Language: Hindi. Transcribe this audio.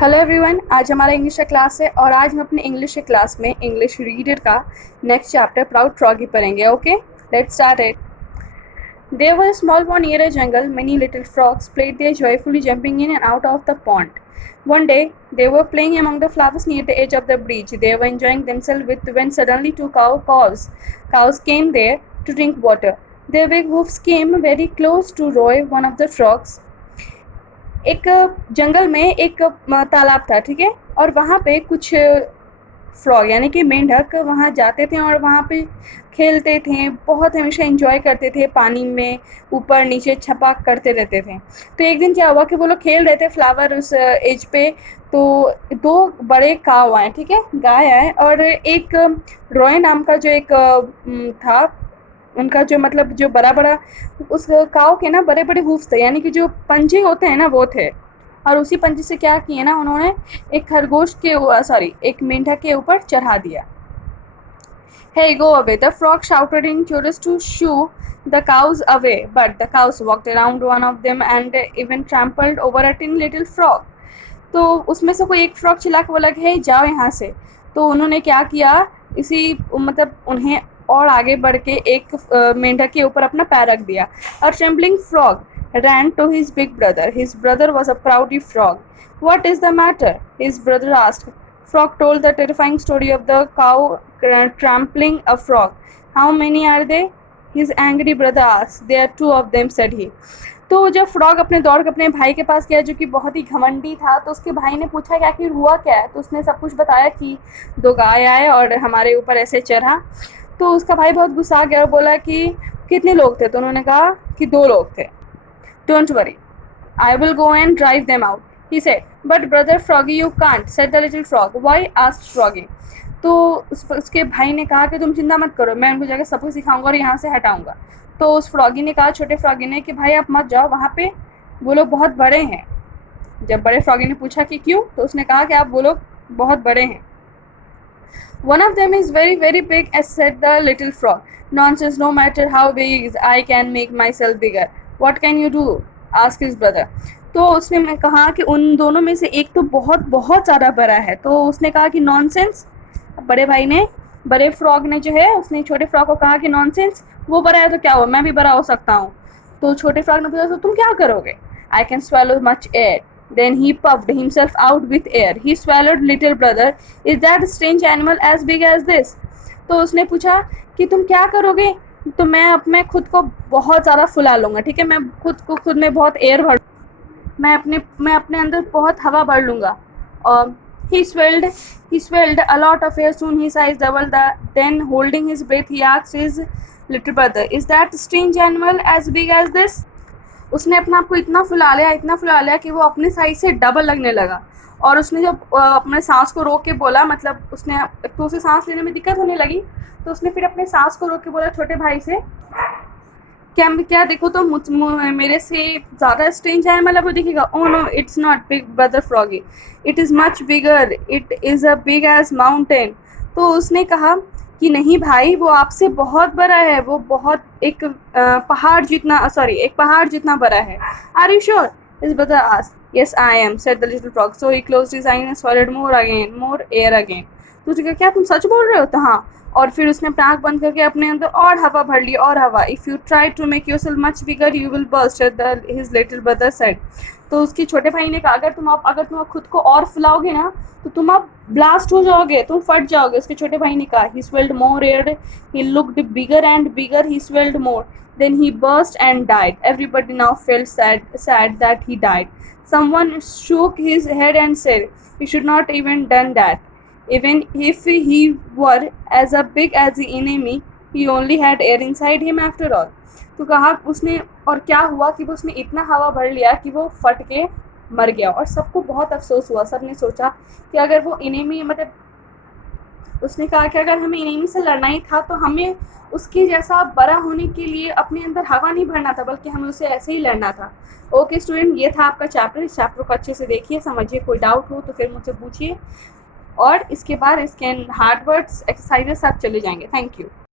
हेलो एवरीवन, आज हमारा इंग्लिश का क्लास है और आज हम अपने इंग्लिश के क्लास में इंग्लिश रीडर का नेक्स्ट चैप्टर प्राउड फ्रॉगी पढ़ेंगे. Okay, let's start it. There was a small pond near a jungle. Many little frogs played there joyfully, jumping in and out of the pond. One day, they were playing among the flowers near the edge of the bridge. They were enjoying themselves when suddenly two cows came there to drink water. Their big hoofs came very close to Roy, one of the frogs. एक जंगल में एक तालाब था, ठीक है, और वहाँ पे कुछ फ्रॉग यानी कि मेंढक वहाँ जाते थे और वहाँ पे खेलते थे, बहुत हमेशा एंजॉय करते थे, पानी में ऊपर नीचे छपाक करते रहते थे. तो एक दिन क्या हुआ कि वो लोग खेल रहे थे फ्लावर उस एज पे, तो दो बड़े काव आए, ठीक है, गाय आए, और एक रॉय नाम का जो एक था, उनका जो मतलब जो बड़ा बड़ा उस काव के ना बड़े बड़े हूफ्स थे, यानी कि जो पंजे होते हैं ना वो थे. और उसी पंजे से क्या किए ना, उन्होंने एक खरगोश के एक मेंढक के ऊपर चढ़ा दिया. Hey, go away, the frog shouted in chorus to shoo the cows away, but the cows walked around one of them and even trampled over a tin little frog. तो उसमें से कोई एक फ्रॉग चिल्ला के बोला कि हे जाओ यहाँ से. तो उन्होंने क्या किया, इसी मतलब उन्हें और आगे बढ़ के एक मेंढक के ऊपर अपना पैर रख दिया. A trembling frog ran to his big brother. His brother was a proudy frog. What is the matter? His brother asked. Frog told the terrifying story of the cow trampling a frog. How many are they? His angry brother asked. There are two of them, said he. तो जब फ्रॉग अपने दौड़ के अपने भाई के पास गया, जो कि बहुत ही घमंडी था, तो उसके भाई ने पूछा कि आखिर हुआ क्या है. तो उसने सब कुछ बताया कि दो गाय आए और हमारे ऊपर ऐसे चढ़ा. तो उसका भाई बहुत गुस्सा गया और बोला कि कितने लोग थे. तो उन्होंने कहा कि दो लोग थे. Don't worry, I will go and drive them out, he said. But brother Froggy, you can't, said the little frog. Why? asked Froggy. तो उसके भाई ने कहा कि तुम चिंता मत करो, मैं उनको जाकर सबको सिखाऊंगा और यहाँ से हटाऊंगा. तो उस फ्रॉगी ने कहा, छोटे फ्रॉगी ने, कि भाई आप मत जाओ, वहाँ पे वो लोग बहुत बड़े हैं. जब बड़े फ्रॉगी ने पूछा कि क्यों, तो उसने कहा कि आप वो लोग बहुत बड़े हैं. One of them is very very big, said the little frog. Nonsense, no matter how big I can make myself bigger. What can you do? asked his brother. तो उसने कहा कि उन दोनों में से एक तो बहुत बहुत ज़्यादा बड़ा है. तो उसने कहा कि नॉनसेंस. बड़े फ्रॉग ने जो है, उसने छोटे फ्रॉग को कहा कि नॉनसेंस, वो बड़ा है तो क्या हुआ, मैं भी बड़ा हो सकता हूँ. तो छोटे फ्रॉग ने पूछा, तो तुम क्या करोगे? I can swallow much air. Then he puffed himself out with air. He swallowed little brother. Is that strange animal as big as this? तो उसने पूछा कि तुम क्या करोगे? तो मैं खुद को बहुत ज़्यादा फुला लूँगा, ठीक है, मैं खुद में बहुत एयर भर, मैं अपने अंदर बहुत हवा भर लूँगा. और he swelled a lot of air. Soon his size doubled. Then holding his breath, he asked his little brother, is that strange animal as big as this? उसने अपने आप को इतना फुला लिया कि वो अपने साइज से डबल लगने लगा. और उसने जब अपने सांस को रोक के बोला, मतलब उसने तो उसे सांस लेने में दिक्कत होने लगी, तो उसने फिर अपने सांस को रोक के बोला छोटे भाई से, क्या देखो तो मेरे से ज़्यादा स्ट्रेंज एनिमल है वो दिखेगा. Oh no, it's not big brother froggy, it is much bigger, it is a big as mountain. तो उसने कहा कि नहीं भाई, वो आपसे बहुत बड़ा है, वो बहुत एक पहाड़ जितना बड़ा है. Are you sure? His brother asked. Yes I am, said the little frog. So he closed his eyes and swallowed more air again. तो उसने कहा, क्या तुम सच बोल रहे हो? तो हाँ. और फिर उसने अपना आँख बंद करके अपने अंदर और हवा भर ली, और हवा. If you try to make yourself much bigger you will burst, his little brother said. तो उसके छोटे भाई ने कहा, अगर तुम खुद को और फुलाओगे ना, तो तुम अब ब्लास्ट हो जाओगे, तुम फट जाओगे. उसके छोटे भाई ने कहा, he swelled more air, he looked bigger and bigger, he swelled more, then he burst and died. Everybody now felt sad that he died. Someone shook his head and said, he should not even done that. Even if he were as big as the enemy, he only had air inside him after all. तो कहा उसने, और क्या हुआ कि वो उसने इतना हवा भर लिया कि वो फट के मर गया. और सबको बहुत अफसोस हुआ. सब ने सोचा कि अगर वो इनेमी, मतलब उसने कहा कि अगर हमें इनेमी से लड़ना ही था, तो हमें उसके जैसा बड़ा होने के लिए अपने अंदर हवा नहीं भरना था, बल्कि हमें उसे ऐसे ही लड़ना था. ओके स्टूडेंट, ये था आपका चैप्टर. इस चैप्टर को अच्छे से देखिए, समझिए. कोई डाउट हो तो फिर मुझसे पूछिए, और इसके बाद इसके हार्ड वर्ड्स, एक्सरसाइजेस सब चले जाएंगे. Thank you.